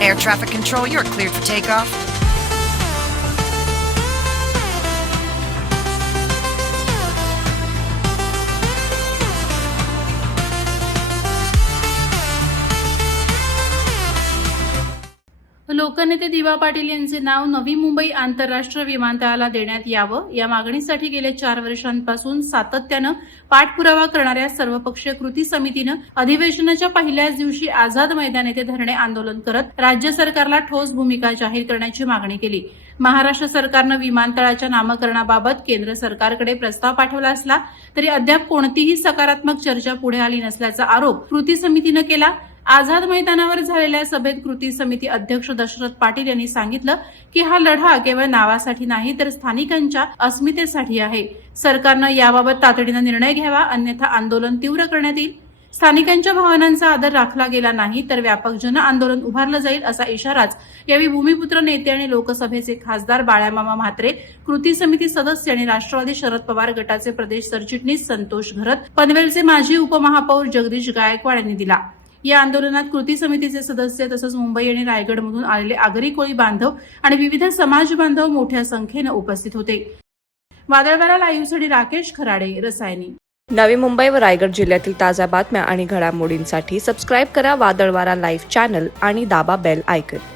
Air traffic control, you're cleared for takeoff. लोकनेते दिवा पाटील यांचे नाव नवी मुंबई आंतरराष्ट्रीय विमानतळाला देण्यात यावं या मागणीसाठी गेल्या 4 वर्षांपासून सातत्यानं पाठपुरावा करणाऱ्या सर्वपक्षीय कृती समितीनं अधिवेशनाच्या पहिल्याच दिवशी आझाद मैदान येथे धरणे आंदोलन करत राज्य सरकारला ठोस भूमिका जाहीर करण्याची मागणी केली। महाराष्ट्र सरकारनं विमानतळाच्या नामकरणाबाबत केंद्र सरकारकडे प्रस्ताव पाठवला असला तरी अद्याप कोणतीही सकारात्मक चर्चा पुढे आली नसल्याचा आरोप कृती समितीनं केला। आझाद मैदानावर झालेल्या सभेत कृती समिती अध्यक्ष दशरथ पाटील यांनी सांगितलं की हा लढा केवळ नावासाठी नाही तर स्थानिकांच्या अस्मितेसाठी आहे। सरकारनं याबाबत तातडीनं निर्णय घ्यावा, अन्यथा आंदोलन तीव्र करण्यात येईल। स्थानिकांच्या भावनांचा आदर राखला गेला नाही तर व्यापक जन आंदोलन उभारलं जाईल असा इशाराच यावेळी भूमिपुत्र नेते आणि लोकसभेचे खासदार बाळामामा म्हात्रे, कृती समिती सदस्य आणि राष्ट्रवादी शरद पवार गटाचे प्रदेश सरचिटणीस संतोष घरत, पनवेलचे माजी उपमहापौर जगदीश गायकवाड यांनी दिला। या आंदोलनात कृती समितीचे सदस्य तसंच मुंबई आणि रायगडमधून आलेले आगरी कोळी बांधव आणि विविध समाज बांधव मोठ्या संख्येनं उपस्थित होते। वादळवारा लाईव्हसाठी राकेश खराडे, रसायनी। नवी मुंबई व रायगड जिल्ह्यातील ताज्या बातम्या आणि घडामोडींसाठी सबस्क्राईब करा वादळवारा लाईव्ह चॅनल आणि दाबा बेल आयकॉन।